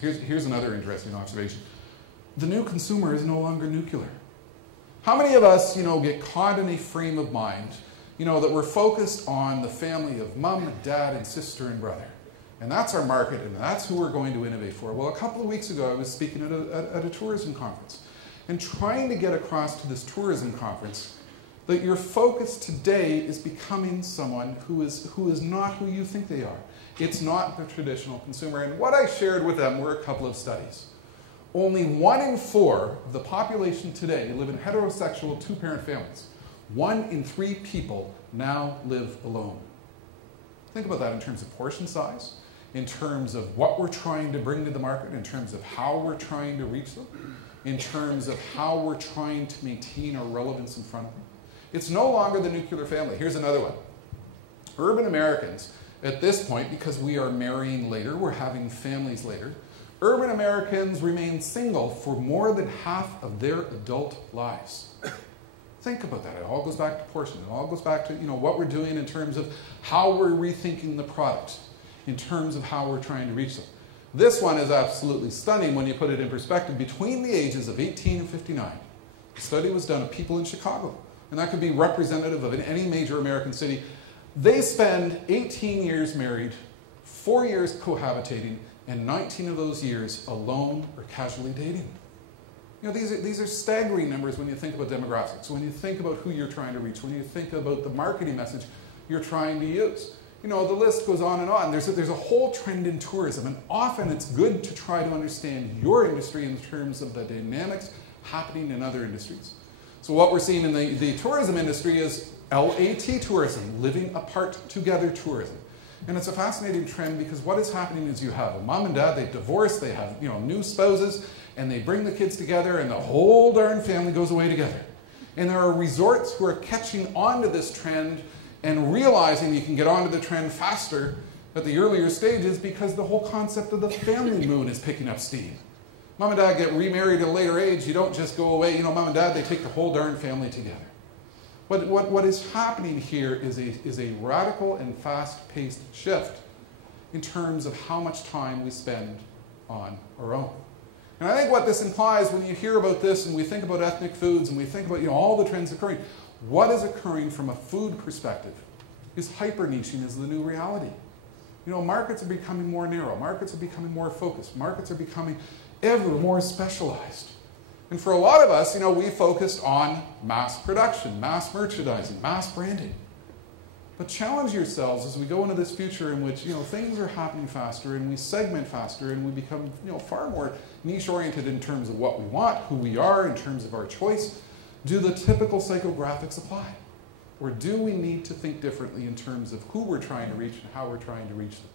Here's another interesting observation. The new consumer is no longer nuclear. How many of us, get caught in a frame of mind, that we're focused on the family of mom and dad and sister and brother? And that's our market, and that's who we're going to innovate for. Well, a couple of weeks ago, I was speaking at a tourism conference and trying to get across to this tourism conference that your focus today is becoming someone who is not who you think they are. It's not the traditional consumer. And what I shared with them were a couple of studies. Only 1 in 4 of the population today live in heterosexual two-parent families. 1 in 3 people now live alone. Think about that in terms of portion size, in terms of what we're trying to bring to the market, in terms of how we're trying to reach them, in terms of how we're trying to maintain our relevance in front of them. It's no longer the nuclear family. Here's another one. Urban Americans, at this point, because we are marrying later, we're having families later, urban Americans remain single for more than half of their adult lives. Think about that. It all goes back to portion. It all goes back to what we're doing in terms of how we're rethinking the product, in terms of how we're trying to reach them. This one is absolutely stunning when you put it in perspective. Between the ages of 18 and 59, a study was done of people in Chicago, and that could be representative of any major American city. They spend 18 years married, 4 years cohabitating, and 19 of those years alone or casually dating. These are staggering numbers when you think about demographics, when you think about who you're trying to reach, when you think about the marketing message you're trying to use. The list goes on and on. There's a whole trend in tourism, and often it's good to try to understand your industry in terms of the dynamics happening in other industries. So what we're seeing in the tourism industry is LAT tourism, living apart together tourism. And it's a fascinating trend because what is happening is you have a mom and dad, they divorce, they have new spouses, and they bring the kids together, and the whole darn family goes away together. And there are resorts who are catching on to this trend and realizing you can get onto the trend faster at the earlier stages because the whole concept of the family moon is picking up steam. Mom and dad get remarried at a later age. You don't just go away. Mom and dad, they take the whole darn family together. But what is happening here is a radical and fast-paced shift in terms of how much time we spend on our own. And I think what this implies when you hear about this and we think about ethnic foods and we think about all the trends occurring, what is occurring from a food perspective is hyper-niching is the new reality. Markets are becoming more narrow. Markets are becoming more focused. Markets are becoming ever more specialized. And for a lot of us, we focused on mass production, mass merchandising, mass branding. But challenge yourselves as we go into this future in which things are happening faster and we segment faster and we become far more niche-oriented in terms of what we want, who we are, in terms of our choice. Do the typical psychographics apply? Or do we need to think differently in terms of who we're trying to reach and how we're trying to reach them?